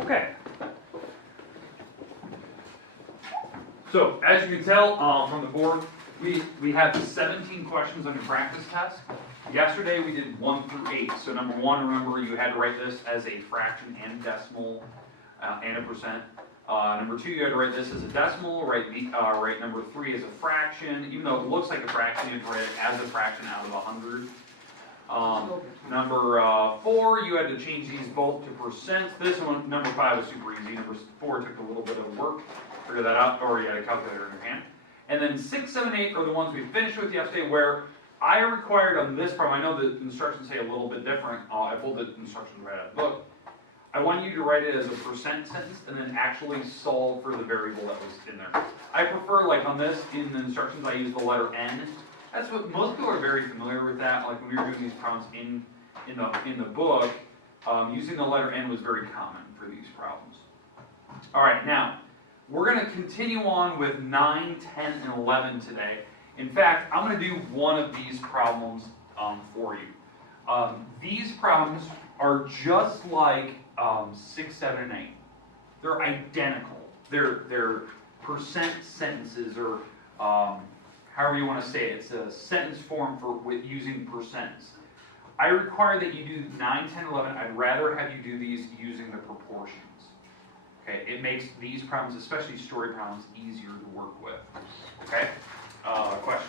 Okay. So, as you can tell from the board, we have 17 questions on your practice test. Yesterday we did 1 through 8. So number 1, remember you had to write this as a fraction and decimal and a percent. Number 2, you had to write this as a decimal. Write number 3 as a fraction. Even though it looks like a fraction, you have to write it as a fraction out of 100. Number 4, you had to change these both to percents. This one, number 5, was super easy. Number 4 took a little bit of work. Figure that out, or you had a calculator in your hand. And then 6, 7, 8 are the ones we finished with yesterday, where I required on this problem, I know the instructions say a little bit different. I pulled the instructions right out of the book. I want you to write it as a percent sentence and then actually solve for the variable that was in there. I prefer, like on this, in the instructions, I use the letter N. That's what most people are very familiar with that. Like when we were doing these problems in the book, using the letter N was very common for these problems. All right, now we're going to continue on with 9, 10, and 11 today. In fact, I'm going to do one of these problems for you. These problems are just like 6, 7, and 8. They're identical. They're percent sentences, or however you want to say it. It's a sentence form with using percents. I require that you do 9, 10, 11. I'd rather have you do these using the proportions. Okay, it makes these problems, especially story problems, easier to work with. Okay, question?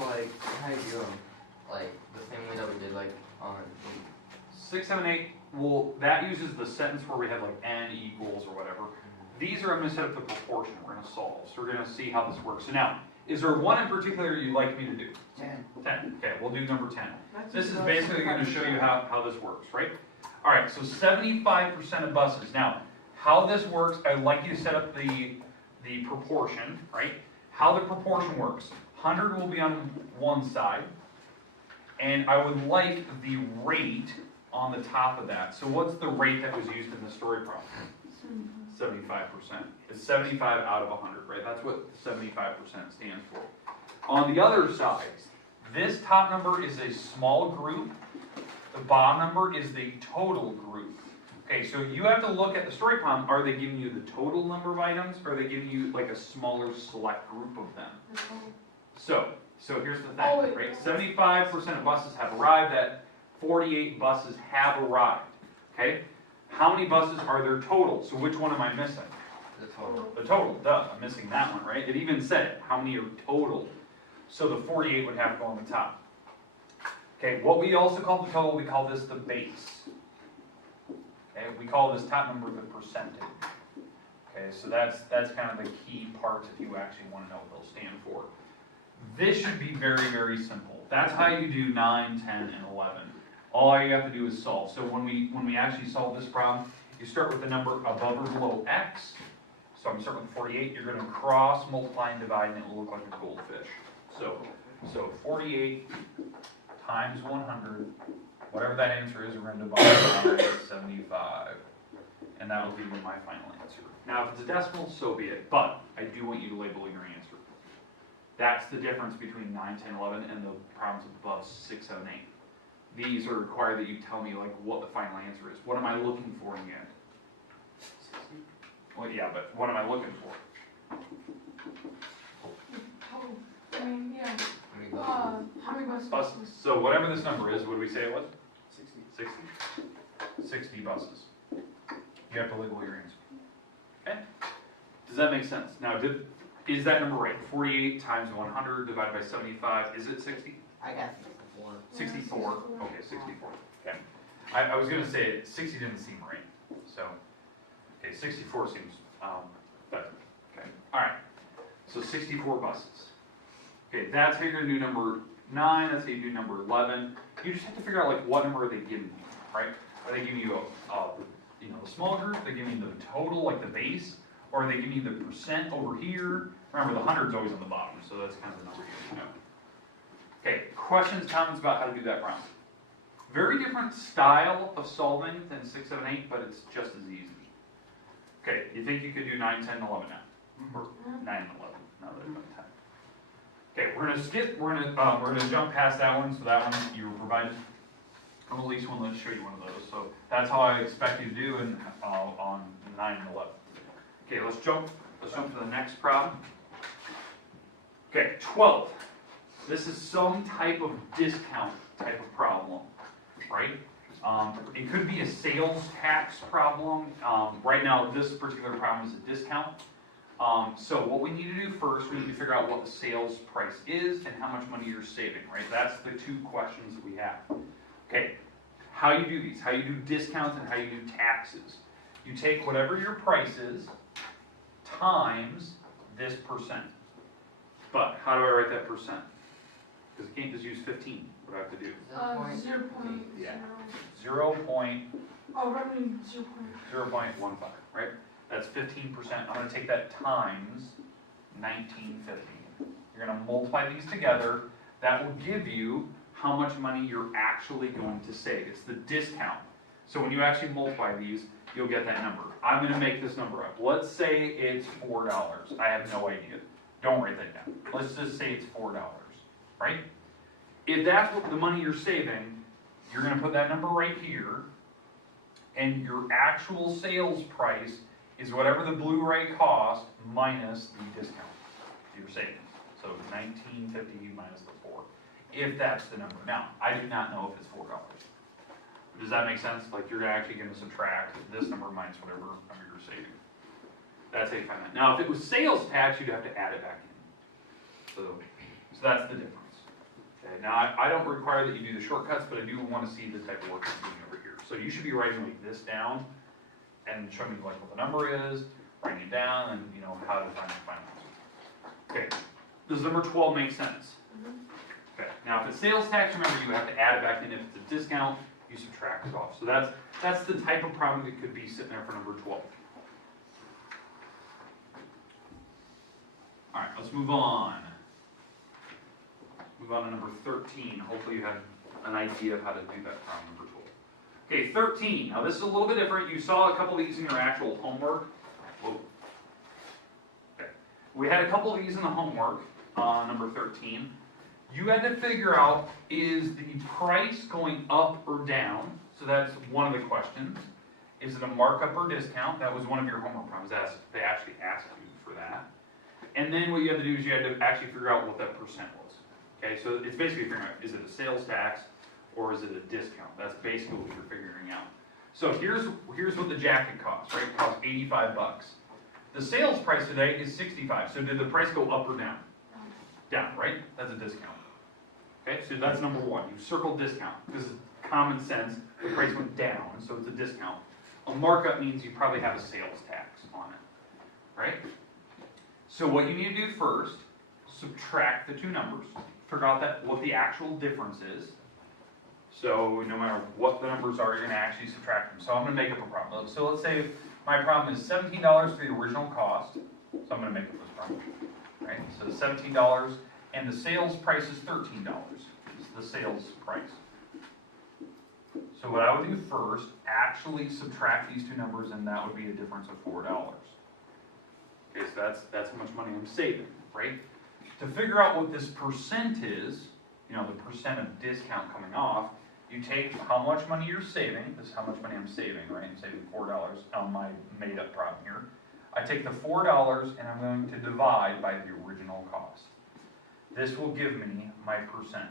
Like, how do you do them? Like, the same way that we did, like, on 6, 7, 8, well, that uses the sentence where we have, like, n equals or whatever. These are, I'm going to set up the proportion we're going to solve. So we're going to see how this works. So now, is there one in particular you'd like me to do? 10. 10. Okay, we'll do number 10. This is basically going to show you how this works, right? All right, so 75% of buses. Now, how this works, I'd like you to set up the proportion, right? How the proportion works. 100 will be on one side, and I would like the rate on the top of that. So what's the rate that was used in the story problem? 75%. It's 75 out of 100, right? That's what 75% stands for. On the other side, this top number is a small group. The bottom number is the total group. Okay, so you have to look at the story problem. Are they giving you the total number of items, or are they giving you like a smaller select group of them? So here's the thing, right? 75% of buses have arrived. That 48 buses have arrived. Okay, how many buses are there total? So which one am I missing? The total. The total, duh, I'm missing that one, right? It even said how many are total. So the 48 would have to go on the top. Okay, what we also call the total, we call this the base. Okay, we call this top number the percentage. Okay, so that's kind of the key parts if you actually want to know what they'll stand for. This should be very, very simple. That's how you do 9, 10, and 11. All you have to do is solve. So when we actually solve this problem, you start with the number above or below x. So I'm going to start with 48. You're going to cross, multiply, and divide, and it will look like a goldfish. So 48 times 100, whatever that answer is, we're going to divide by 75. And that will give you my final answer. Now, if it's a decimal, so be it. But I do want you to label your answer. That's the difference between 9, 10, 11 and the problems above 6, 7, 8. These are required that you tell me like what the final answer is. What am I looking for in the end? Well, yeah, but what am I looking for? I mean, yeah. How many buses? Buses. So whatever this number is, what do we say it was? 60. 60 buses. You have to label your answer. Okay? Does that make sense? Now, is that number right? 48 times 100 divided by 75, is it 60? I got 64. 64? Okay, 64. Okay. I was going to say 60 didn't seem right. So, okay, 64 seems better. Okay. All right. So 64 buses. Okay, that's how you're going to do number 9. That's how you do number 11. You just have to figure out like what number are they giving you, right? Are they giving you the small group? They're giving you the total, like the base, or are they giving you the percent over here? Remember, the 100's always on the bottom, so that's kind of the number you should know. Okay, questions, comments about how to do that problem? Very different style of solving than 6, 7, 8, but it's just as easy. Okay, you think you could do 9, 10, 11 now? Or 9 and 11, now that I've done 10. Okay, we're gonna jump past that one, so that one you were provided. I'm at least one to show you one of those. So that's how I expect you to do on 9 and 11. Okay, let's jump to the next problem. Okay, 12. This is some type of discount type of problem, right? It could be a sales tax problem. Right now, this particular problem is a discount. So what we need to do first, we need to figure out what the sales price is and how much money you're saving, right? That's the two questions that we have. Okay, how you do these, how you do discounts and how you do taxes. You take whatever your price is times this percent. But how do I write that percent? Because I can't just use 15. What do I have to do? 0.0. Yeah. 0. Oh, revenue 0.0. 0.15, right? That's 15%. I'm going to take that times 1950. You're going to multiply these together. That will give you how much money you're actually going to save. It's the discount. So when you actually multiply these, you'll get that number. I'm going to make this number up. Let's say it's $4. I have no idea. Don't write that down. Let's just say it's $4, right? If that's what the money you're saving, you're going to put that number right here, and your actual sales price is whatever the Blu-ray cost minus the discount you're saving. So 1950 minus the 4, if that's the number. Now, I do not know if it's $4. Does that make sense? Like you're actually going to subtract this number minus whatever number you're saving. That's how you find that. Now, if it was sales tax, you'd have to add it back in. So that's the difference. Okay. Now, I don't require that you do the shortcuts, but I do want to see the type of work you're doing over here. So you should be writing like this down and showing me like what the number is, writing it down, and you know how to find the final answer. Okay. Does number 12 make sense? Okay. Now, if it's sales tax, remember you have to add it back in. If it's a discount, you subtract it off. So that's the type of problem that could be sitting there for number 12. All right, let's move on. Move on to number 13. Hopefully you have an idea of how to do that problem, number 12. Okay, 13. Now this is a little bit different. You saw a couple of these in your actual homework. Whoa. Okay. We had a couple of these in the homework, number 13. You had to figure out, is the price going up or down? So that's one of the questions. Is it a markup or discount? That was one of your homework problems. They actually asked you for that. And then what you had to do is you had to actually figure out what that percent was. Okay, so it's basically figuring out, is it a sales tax or is it a discount? That's basically what you're figuring out. So here's what the jacket costs, right? It costs 85 bucks. The sales price today is 65. So did the price go up or down? Down, right? That's a discount. Okay, so that's number one. You circle discount because it's common sense. The price went down, so it's a discount. A markup means you probably have a sales tax on it, right? So what you need to do first, subtract the two numbers. Figure out what the actual difference is. So no matter what the numbers are, you're going to actually subtract them. So I'm going to make up a problem. So let's say my problem is $17 for the original cost. So I'm going to make up this problem. Right? So $17 and the sales price is $13. It's the sales price. So what I would do first, actually subtract these two numbers, and that would be a difference of $4. Okay, so that's how much money I'm saving, right? To figure out what this percent is, you know, the percent of discount coming off, you take how much money you're saving. This is how much money I'm saving, right? I'm saving $4 on my made-up problem here. I take the $4 and I'm going to divide by the original cost. This will give me my percent.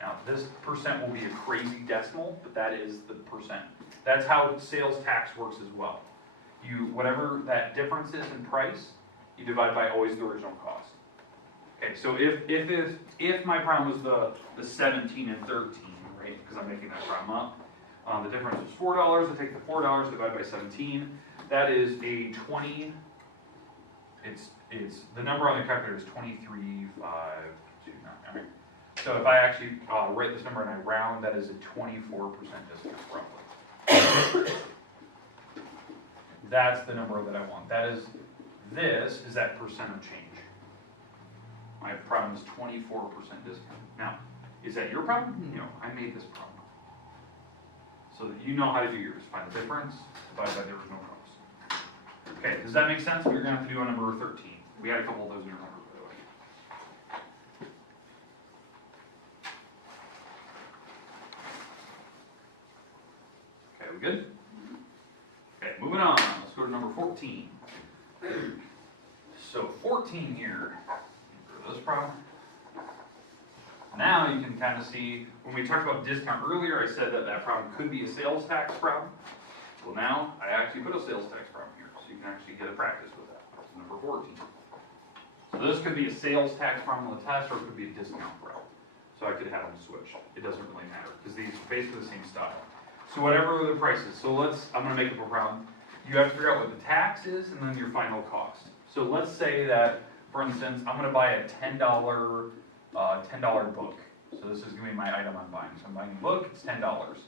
Now, this percent will be a crazy decimal, but that is the percent. That's how sales tax works as well. Whatever that difference is in price, you divide by always the original cost. Okay, so if my problem was the 17 and 13, right, because I'm making that problem up, the difference was $4. I take the $4, divide by 17. That is a 20. It's the number on the calculator is 23,529. Okay. So if I actually write this number and I round, that is a 24% discount roughly. That's the number that I want. This is that percent of change. My problem is 24% discount. Now, is that your problem? No, I made this problem. So that you know how to do yours. Find the difference, divide by the original cost. Okay, does that make sense? What you're going to have to do on number 13. We had a couple of those in your homework, by the way. Everybody good? Okay, moving on, let's go to number 14. So 14 here, for this problem. Now you can kind of see, when we talked about discount earlier, I said that that problem could be a sales tax problem. Well now, I actually put a sales tax problem here, so you can actually get a practice with that. That's number 14. So this could be a sales tax problem on the test, or it could be a discount problem. So I could have them switch. It doesn't really matter, because these are basically the same style. So whatever the price is, so I'm gonna make up a problem. You have to figure out what the tax is, and then your final cost. So let's say that, for instance, I'm gonna buy a $10 book. So this is gonna be my item I'm buying. So I'm buying a book, it's $10.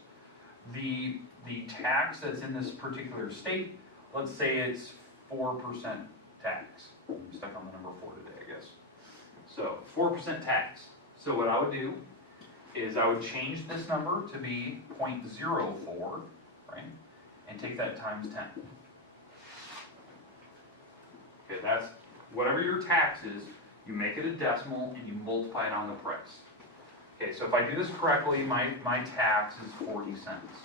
The tax that's in this particular state, let's say it's 4% tax. I'm stuck on the number 4 today, I guess. So 4% tax. So what I would do is I would change this number to be 0.04, right? And take that times 10. Okay, that's whatever your tax is, you make it a decimal and you multiply it on the price. Okay, so if I do this correctly, my tax is 40 cents.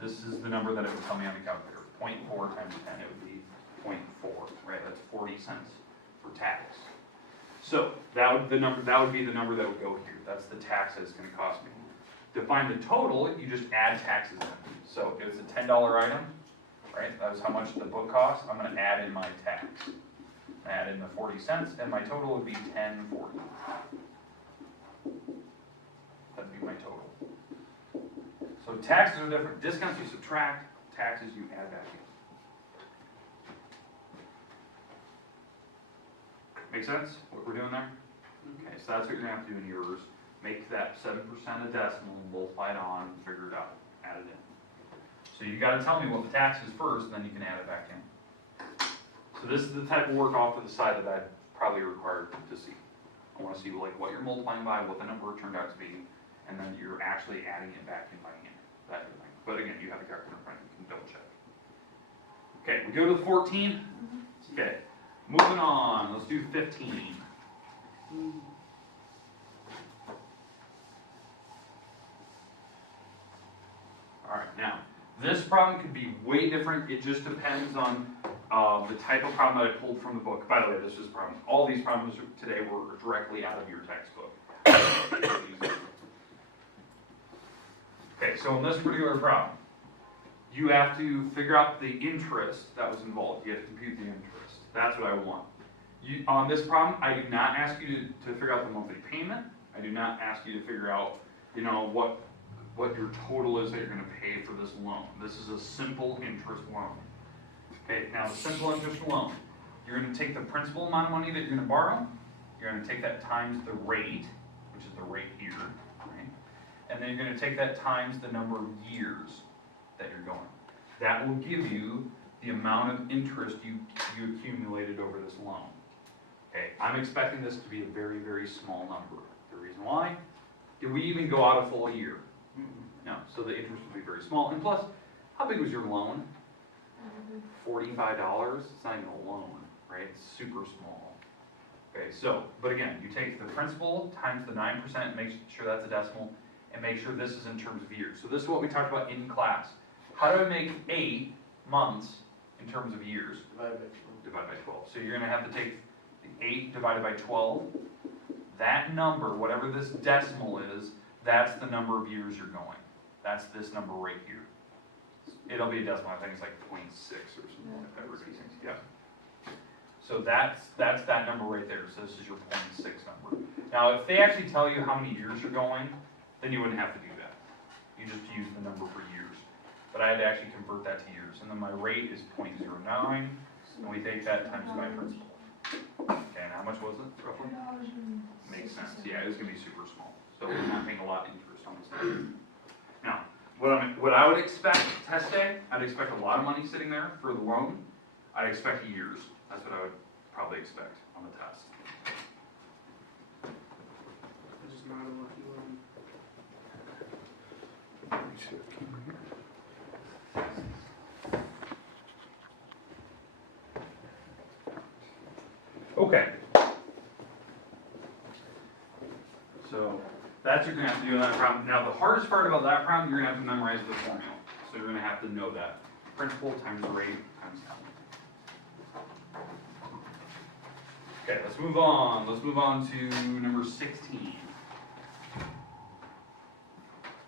This is the number that it would tell me on the calculator. 0.4 times 10, it would be 0.4, right? That's 40 cents for tax. So that would be the number that would go here. That's the tax that it's going to cost me. To find the total, you just add taxes in. So if it's a $10 item, right? That was how much the book cost. I'm going to add in my tax. Add in the 40 cents, and my total would be $10.40. That'd be my total. So taxes are different. Discounts you subtract, taxes you add back in. Make sense? What we're doing there? Okay, so that's what you're going to have to do in yours. Make that 7% a decimal, multiply it on, figure it out, add it in. So you got to tell me what the tax is first, then you can add it back in. So this is the type of work off to the side that I'd probably require to see. I want to see like what you're multiplying by, what the number turned out to be, and then you're actually adding it back in by hand, that kind of thing. But again, you have a calculator in front of you, you can double check. Okay, we go to the 14. Okay, moving on, let's do 15. All right, now, this problem could be way different. It just depends on the type of problem that I pulled from the book. By the way, this is problem. All these problems today were directly out of your textbook. Okay, so in this particular problem, you have to figure out the interest that was involved. You have to compute the interest. That's what I want. On this problem, I do not ask you to figure out the monthly payment. I do not ask you to figure out, what your total is that you're going to pay for this loan. This is a simple interest loan. Okay, now the simple interest loan, you're going to take the principal amount of money that you're going to borrow, you're going to take that times the rate, which is the rate here, right? And then you're going to take that times the number of years that you're going. That will give you the amount of interest you accumulated over this loan. Okay, I'm expecting this to be a very, very small number. The reason why? Did we even go out a full year? No, so the interest will be very small. And plus, how big was your loan? $45? It's not even a loan, right? It's super small. Okay, so, but again, you take the principal times the 9%, make sure that's a decimal, and make sure this is in terms of years. So this is what we talked about in class. How do I make 8 months in terms of years? Divide by 12. So you're going to have to take the 8 divided by 12. That number, whatever this decimal is, that's the number of years you're going. That's this number right here. It'll be a decimal, I think it's like 0.6 or something like that. Yeah. So that's that number right there. So this is your 0.6 number. Now, if they actually tell you how many years you're going, then you wouldn't have to do that. You just use the number for years. But I had to actually convert that to years. And then my rate is 0.09, and we take that times my principal. Okay, and how much was it, roughly? Makes sense. Yeah, it was going to be super small. So we're not paying a lot of interest on this thing. Now, what I would expect test day, I'd expect a lot of money sitting there for the loan. I'd expect years. That's what I would probably expect on the test. Which is not a lucky one. Okay. So that's that's what you're gonna have to do in that problem. Now, the hardest part about that problem, you're gonna have to memorize the formula. So you're gonna have to know that. Principal times rate times time. Okay, let's move on. Let's move on to number 16.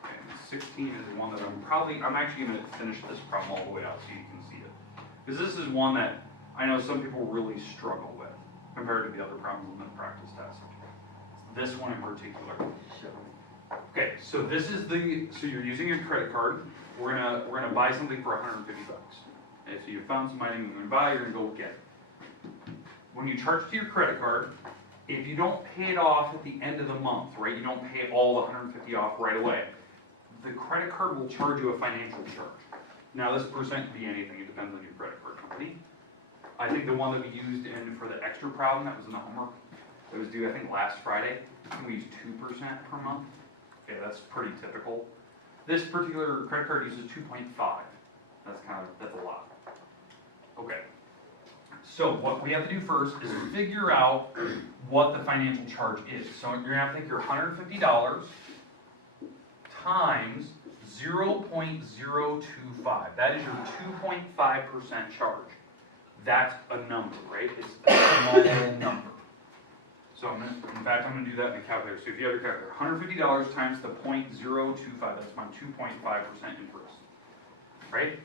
Okay, 16 is one that I'm actually gonna finish this problem all the way out so you can see it. Because this is one that I know some people really struggle with compared to the other problems in the practice test. This one in particular. Okay, so this is so you're using a credit card. We're gonna buy something for 150 bucks. Okay, so you found some item you're gonna buy, you're gonna go get it. When you charge to your credit card, if you don't pay it off at the end of the month, right, you don't pay all the 150 off right away, the credit card will charge you a financial charge. Now this percent could be anything, it depends on your credit card company. I think the one that we used for the extra problem that was in the homework, it was due I think last Friday, we used 2% per month. Okay, that's pretty typical. This particular credit card uses 2.5. That's a lot. Okay. So what we have to do first is figure out what the financial charge is. So you're gonna have to take your $150 times 0.025. That is your 2.5% charge. That's a number, right? It's a small number. So in fact, I'm gonna do that in the calculator. So if you have your calculator, $150 times the 0.025, that's my 2.5% interest, right?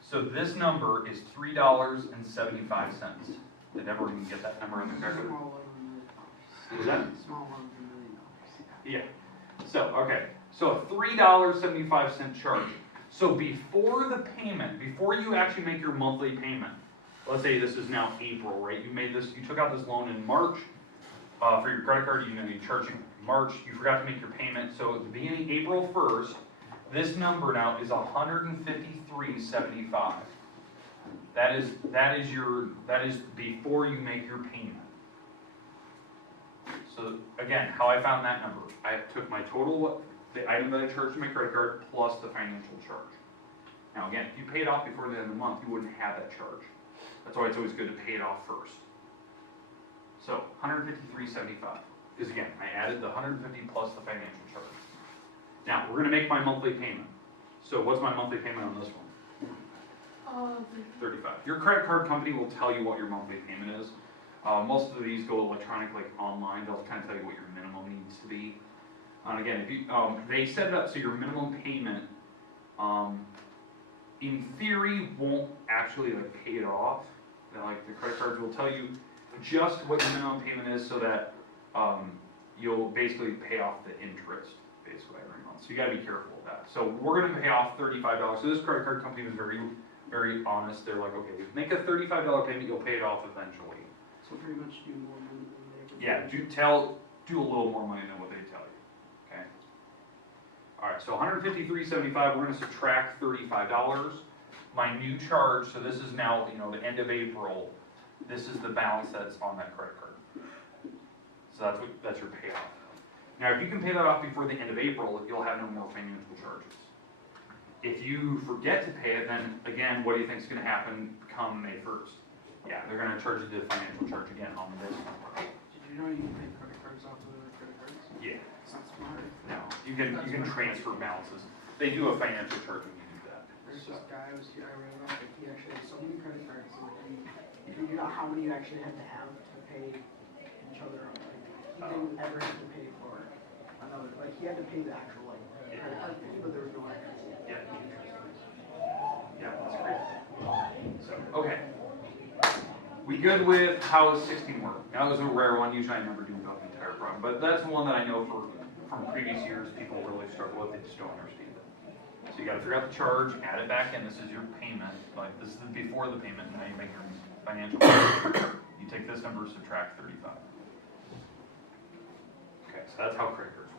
So this number is $3.75. Did everyone get that number in the calculator? Small $1 million. Was that? Small $1 million. Yeah. So, okay. So a $3.75 charge. So before the payment, before you actually make your monthly payment, let's say this is now April, right? You took out this loan in March for your credit card. You charged in March. You forgot to make your payment. So at the beginning, April 1st, this number now is $153.75. That is before you make your payment. So again, how I found that number, I took my total, the item that I charged to my credit card plus the financial charge. Now again, if you paid off before the end of the month, you wouldn't have that charge. That's why it's always good to pay it off first. So $153.75. Because again, I added the 150 plus the financial charge. Now we're going to make my monthly payment. So what's my monthly payment on this one? 35. Your credit card company will tell you what your monthly payment is. Most of these go electronic, like online. They'll kind of tell you what your minimum needs to be. And again, if you they set it up so your minimum payment, in theory, won't actually pay it off. Like the credit cards will tell you just what your minimum payment is, so that you'll basically pay off the interest basically every month. So you got to be careful of that. So we're going to pay off $35. So this credit card company was very, very honest. They're like, okay, make a $35 payment, you'll pay it off eventually. So pretty much do more than they Yeah, do a little more money than what they tell you. Okay. All right. So $153.75. We're going to subtract $35. My new charge. So this is now the end of April. This is the balance that's on that credit card. So that's your payoff. Now, if you can pay that off before the end of April, you'll have no more financial charges. If you forget to pay it, then again, what do you think is going to happen come May 1st? Yeah, they're going to charge you the financial charge again on this number. Did you know you can pay credit cards off of credit cards? Yeah. It's not smart. No, you can transfer balances. They do a financial charge when you do that. There's this guy I was here, I read about that he actually had so many credit cards and he figured out how many you actually had to have to pay each other. Like, he didn't ever have to pay for another. Like he had to pay the actual credit card fee, but there was no interest. Yeah. Yeah, that's great. So, okay. We good with how 16 worked? That was a rare one. Usually I never do about the entire problem, but that's one that I know from previous years people really struggle with. They just don't understand it. So you got to figure out the charge, add it back in. This is your payment. Like this is before the payment, and now you make your financial payment. You take this number, subtract 35. Okay, so that's how credit cards work.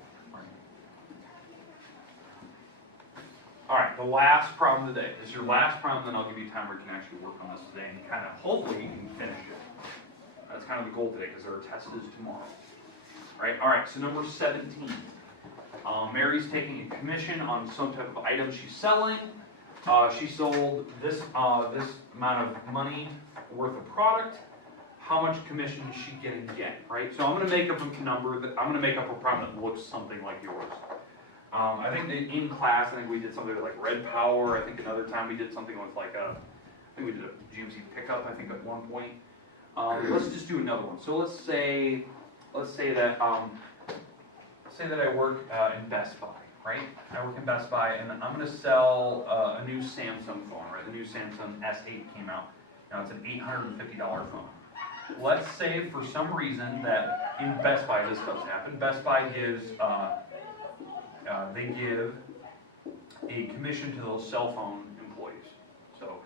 All right, the last problem today. This is your last problem, then I'll give you time where you can actually work on this today and kind of, hopefully you can finish it. That's kind of the goal today because our test is tomorrow. All right, so number 17. Mary's taking a commission on some type of item she's selling. She sold this amount of money worth of product. how much commission is she gonna get, right? So I'm gonna make up a number that, I'm gonna make up a problem that looks something like yours. I think that in class, I think we did something like Red Power. I think another time we did something with like I think we did a GMC pickup, I think at one point. Let's just do another one. So let's say that I work in Best Buy, right? I work in Best Buy, and I'm gonna sell a new Samsung phone, right? The new Samsung S8 came out. Now it's an $850 phone. Let's say for some reason that in Best Buy this does happen. Best Buy gives they give a commission to those cell phone employees. So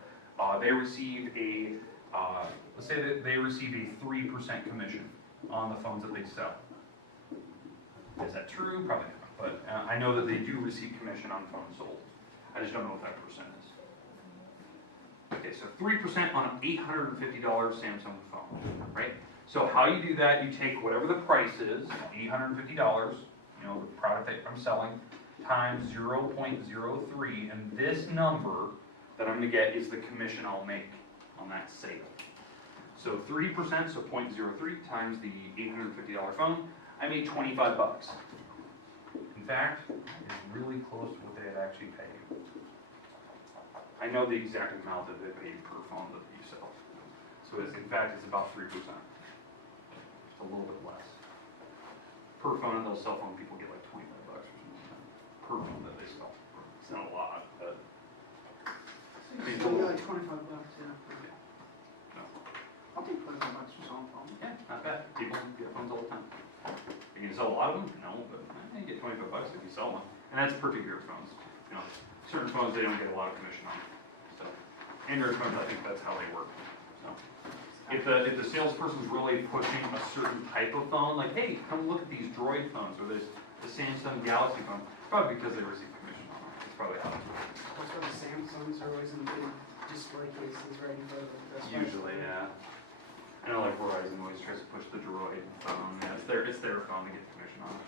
they receive a let's say that they receive a 3% commission on the phones that they sell. Is that true? Probably not. But I know that they do receive commission on phones sold. I just don't know what that percent is. Okay, so 3% on an $850 Samsung phone, right? So how you do that, you take whatever the price is, $850, you know, the product that I'm selling, times 0.03, and this number that I'm gonna get is the commission I'll make on that sale. So 3%, so 0.03 times the $850 phone, I made 25 bucks. In fact, it's really close to what they had actually paid. I know the exact amount that they paid per phone that you sell. So it's, in fact, it's about 3%. It's a little bit less. Per phone, and those cell phone people get like 25 bucks or something per phone that they sell. It's not a lot, but. It's only like 25 bucks, yeah. No. I'll take 25 bucks for selling phone. Yeah, not bad. People get phones all the time. You can sell a lot of them? No, but you get 25 bucks if you sell them. And that's particular phones. You know, certain phones they don't get a lot of commission on. So, Android phones, I think that's how they work. So, if the salesperson's really pushing a certain type of phone, like, hey, come look at these Droid phones or this the Samsung Galaxy phone, probably because they receive commission on them. It's probably how it works. That's why the Samsungs are always in big display cases ready for the Best Buy. Usually, yeah. I know, like Verizon always tries to push the Droid phone. Yeah, it's their phone to get commission on it.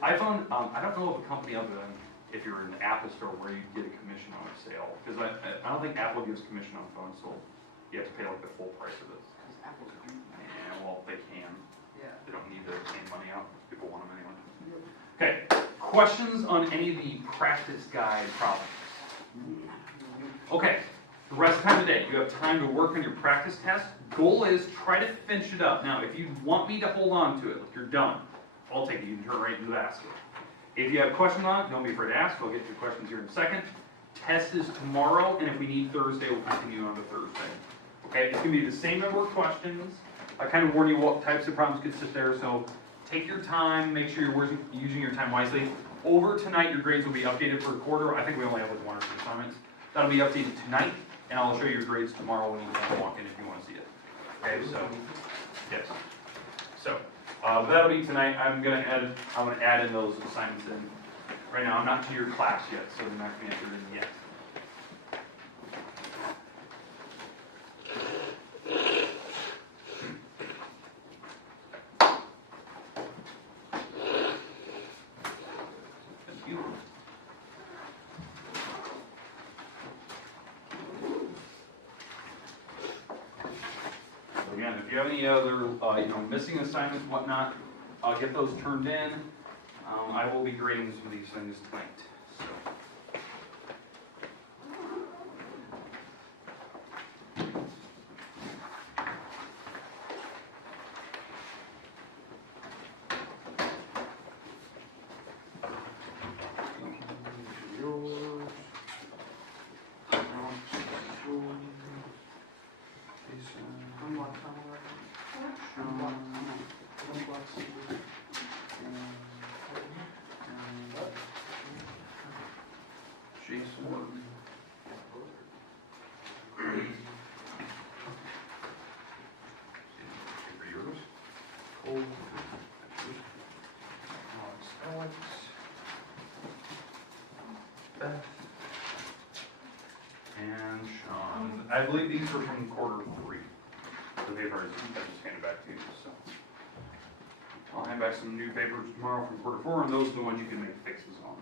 iPhone, I don't know of a company other than if you're in the Apple store where you get a commission on a sale. Because I don't think Apple gives commission on phones sold. You have to pay like the full price of it. Because Apple's a green. Yeah, well, they can. Yeah. They don't need their same money out. People want them anyway. Okay, questions on any of the practice guide problems? Okay, the rest of the time of the day, you have time to work on your practice test. Goal is try to finish it up. Now, if you want me to hold on to it, like you're done, I'll take it. You can turn right into the basket. If you have questions on it, don't be afraid to ask. I'll get to your questions here in a second. Test is tomorrow, and if we need Thursday, we'll continue on to Thursday. Okay, it's going to be the same number of questions. I kind of warn you what types of problems could sit there, so take your time, make sure you're using your time wisely. Over tonight, your grades will be updated for a quarter. I think we only have like 1 or 2 assignments. That'll be updated tonight, and I'll show you your grades tomorrow when you can walk in if you want to see it. Okay, so, yes. So, that'll be tonight. I'm gonna add in those assignments in. Right now, I'm not to your class yet, so they're not gonna be entered in yet. Thank you. So again, if you have any other, missing assignments, whatnot, get those turned in. I will be grading some of these things tonight. So. And Sean, I believe these are from quarter 3. So they've already, I just handed back to you, so. I'll hand back some new papers tomorrow from quarter 4, and those are the ones you can make fixes on.